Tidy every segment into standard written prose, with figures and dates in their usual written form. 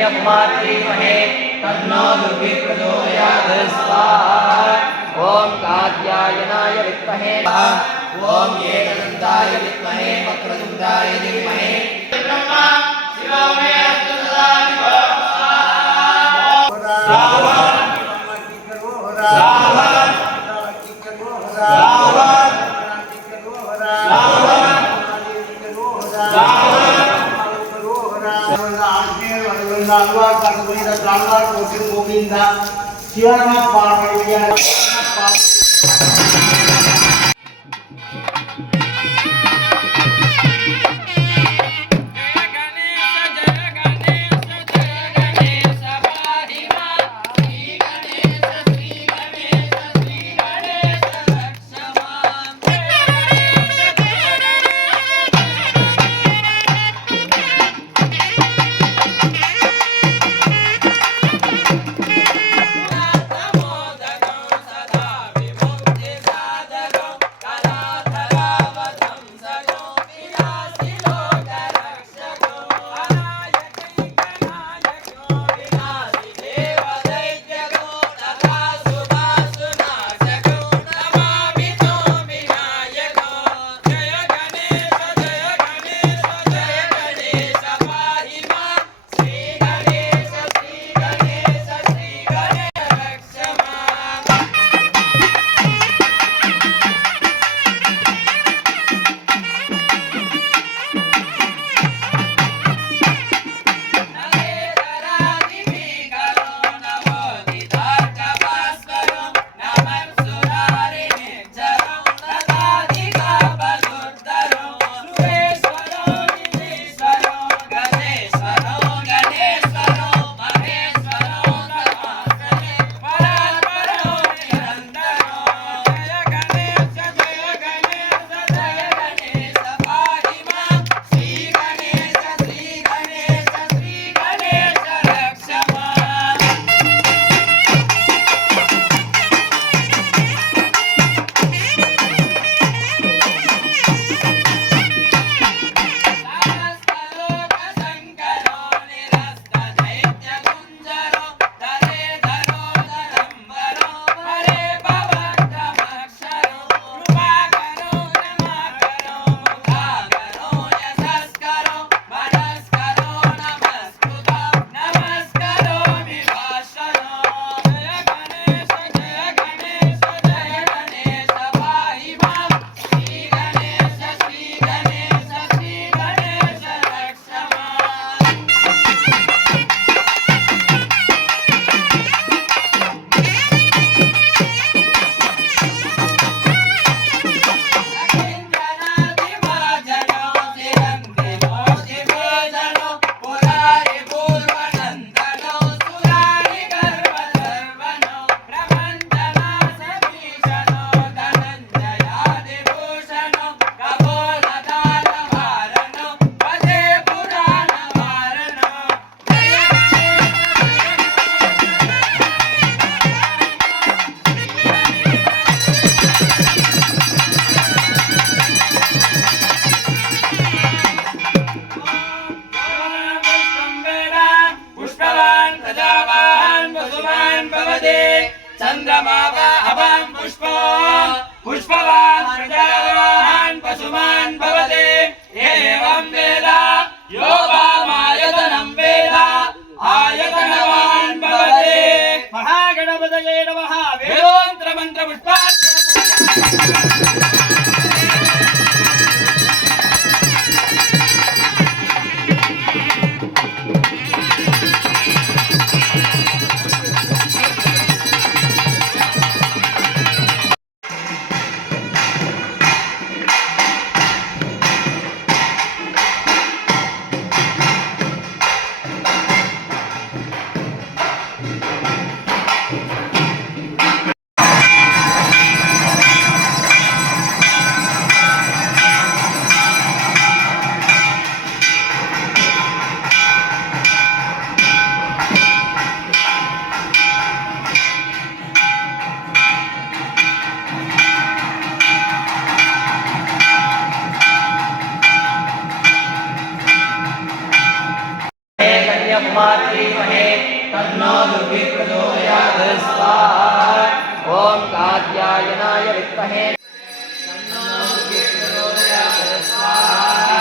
यम्मा धीमहि तन्नो दुर्गी प्रचोदयात् स्वाहा। ओम कात्यायनाय विद्महे ओम एकदन्ताय विद्महे वक्रतुण्डाय धीमहि ब्रह्मा शिवो मे अस्तु सदा चंद्रमावा अभं पुष्पो पुष्पवान् प्रजावान् पशुमान् भवते एवं वेद यो वामायतनं वेद आयतनवान् भवते। महागणपतये नमः। वेदोऽन्त्र मंत्र पुष्पार्चना तन्नो दुर्गे प्रचोदयात् स्वाहा ॐ कात्यायनाय विद्महे तन्नो दुर्गे प्रचोदयात् स्वाहा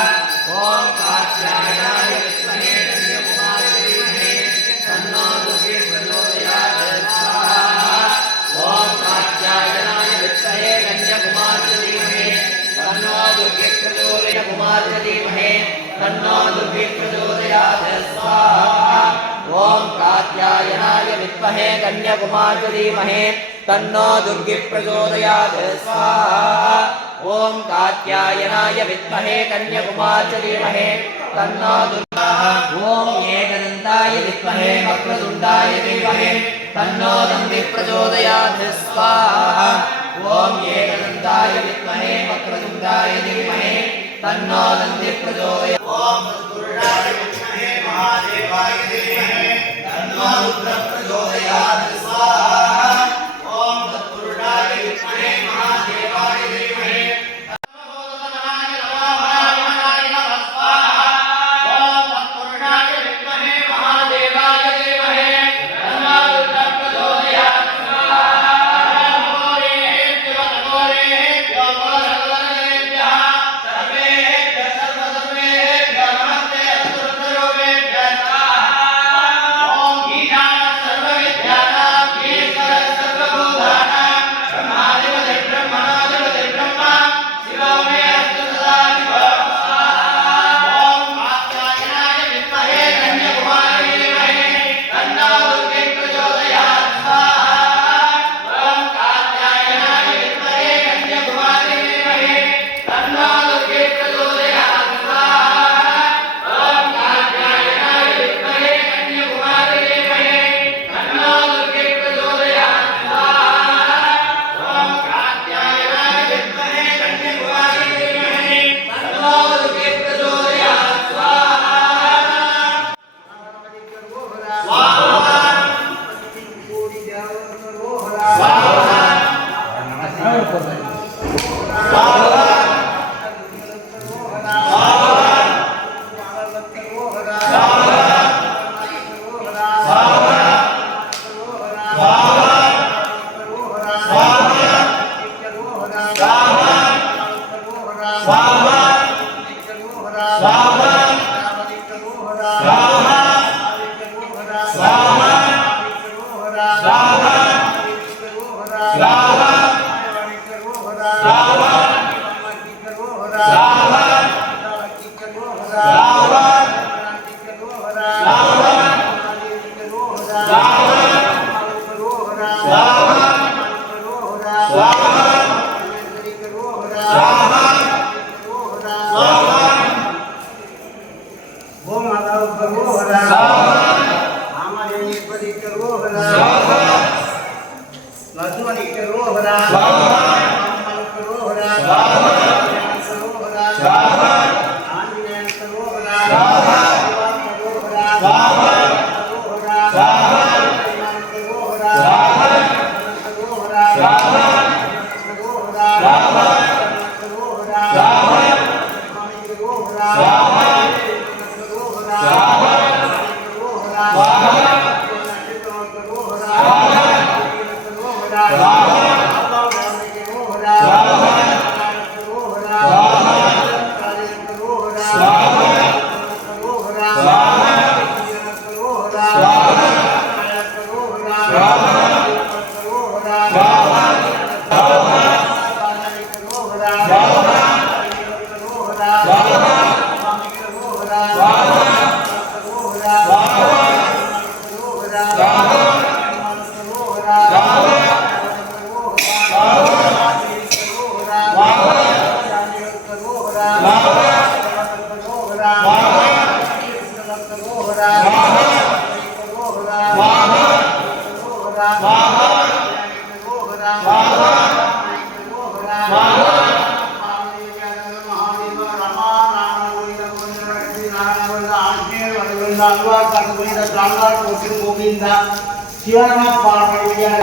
ॐ कात्यायनाय विद्महे कन्याकुमारी तन्नो दुर्गे प्रचोदयात् स्वाहा ॐ कात्यायनाय विद्महे कन्याकुमारी तन्नो दुर्गे प्रचोदयात् तन्नो दुर्गे प्रचोदयात् स्वाहा ॐ कात्यायनाय विद्महे कन्याकुमारी धीमहि तन्नो दुर्गे प्रचोदयात् स्वाहा ॐ कात्यायनाय विद्महे कन्याकुमारी धीमहि तन्नो ॐ एकदन्ताय विद्महे वक्रतुण्डाय धीमहि तन्नो दन्ति प्रचोदयात् स्वाहा ॐ एकदन्ताय विद्महे वक्रतुण्डाय धीमहि तन्नो दन्ति प्रचोदयात् ॐ तत्पुरुषाय विद्महे महादेवाय धीमहि तन्नो रुद्र प्रचोदयात् स्वाहा ॐ तत्पुरुषाय विद्महे महादेवाय धीमहि Govinda, Shiva Parvati,